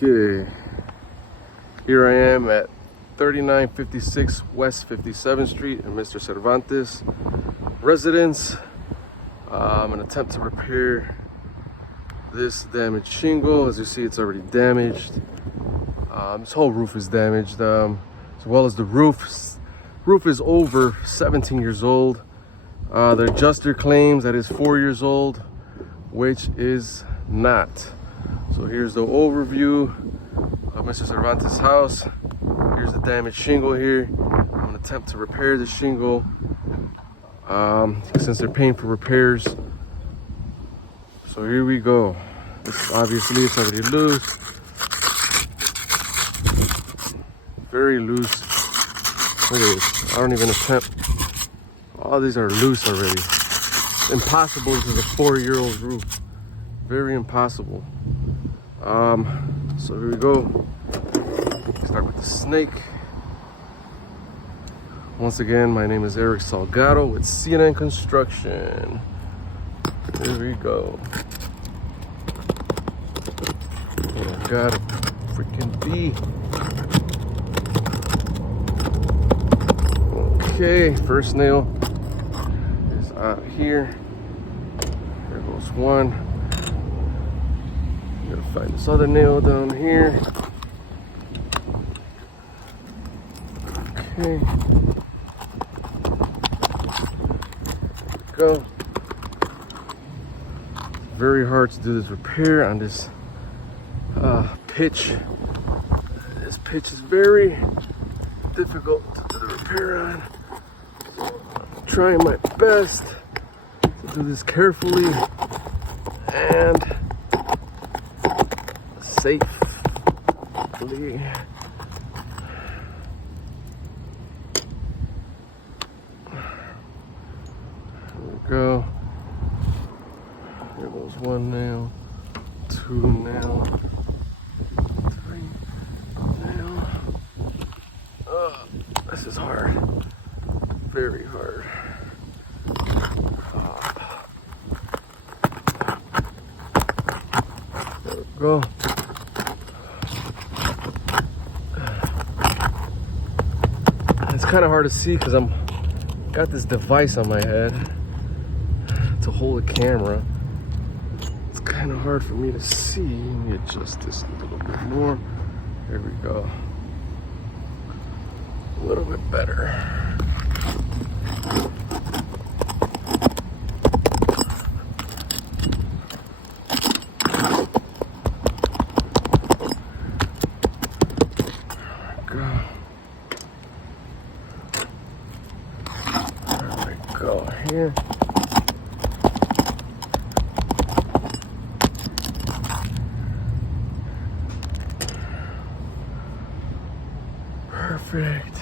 Okay, here I am at 3956 West 57th Street in Mr. Cervantes' residence. I'm gonna attempt to repair this damaged shingle. As you see, it's already damaged. This whole roof is damaged, as well as the roof. Roof is over 17 years old. The adjuster claims that it's 4 years old, which is not. So here's the overview of Mr. Cervantes' house. Here's the damaged shingle here. I'm gonna attempt to repair the shingle since they're paying for repairs. So here we go. Obviously it's already loose. Very loose. Look at this. I don't even attempt. All these are loose already. Impossible. This is a 4-year-old roof. Very impossible. So here we go. Start with the snake. Once again, my name is Eric Salgado with CNN Construction. Here we go. Oh my God, a freaking bee. Okay, first nail is out here. There goes one. I'm gonna find this other nail down here. Okay. Go. Very hard to do this repair on this pitch. This pitch is very difficult to do the repair on. I'm trying my best to do this carefully and safely. Go. There goes one nail, two nail, three nail. This is hard. Very hard. There we go. It's kind of hard to see because I'm got this device on my head to hold the camera. It's kind of hard for me to see. Let me adjust this a little bit more. There we go. A little bit better. There we go here. Perfect.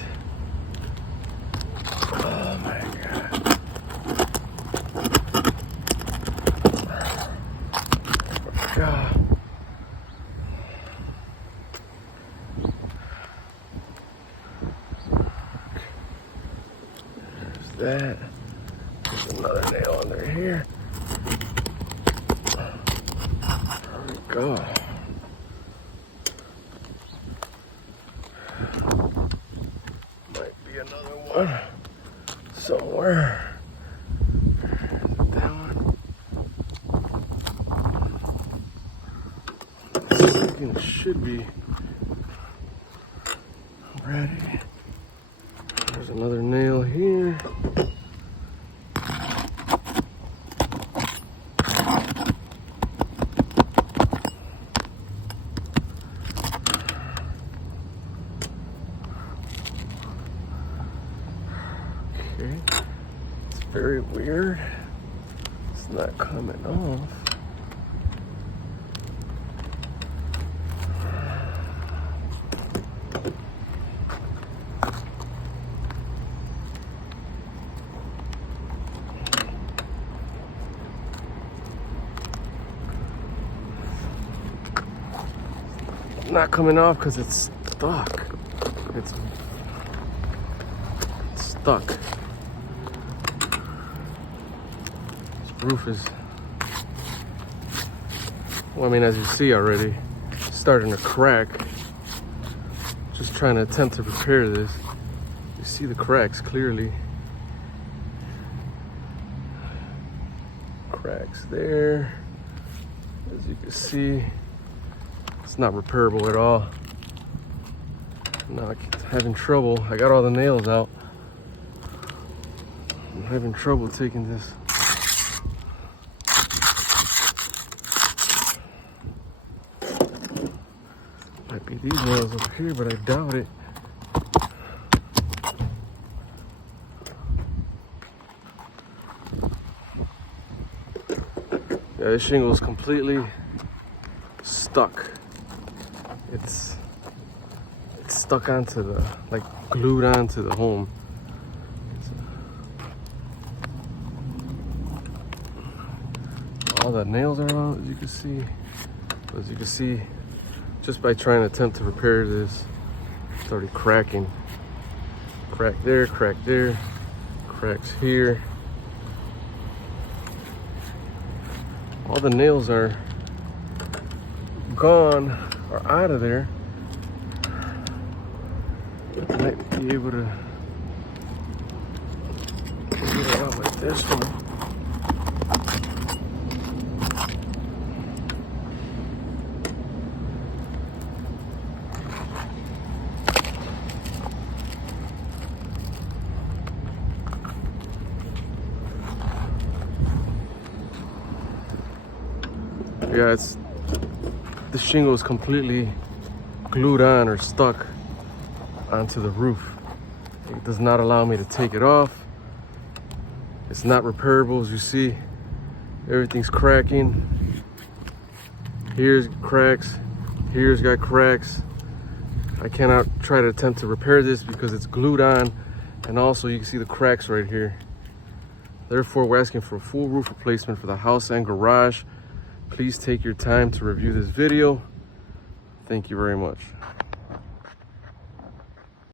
Oh my God. God. There's that. There's another nail under here. There we go. Another one somewhere. That one. Second should be ready. There's another nail here. Okay. It's very weird. It's not coming off. Not coming off because it's stuck. It's stuck. This roof is, well, I mean, as you see already, it's starting to crack. Just trying to attempt to repair this. You see the cracks clearly. Cracks there. As you can see, it's not repairable at all. Now I'm having trouble. I got all the nails out. I'm having trouble taking this. Might be these nails over here, but I doubt it. Yeah, this shingle is completely stuck. It's stuck onto the, like glued onto the home. All the nails are out, as you can see. As you can see, just by trying to attempt to repair this, it's already cracking. Crack there, cracks here. All the nails are gone or out of there. I might be able to get it out like this one. Yeah, the shingle is completely glued on or stuck onto the roof. It does not allow me to take it off. It's not repairable, as you see. Everything's cracking. Here's cracks. Here's got cracks. I cannot try to attempt to repair this because it's glued on, and also you can see the cracks right here. Therefore, we're asking for a full roof replacement for the house and garage. Please take your time to review this video. Thank you very much.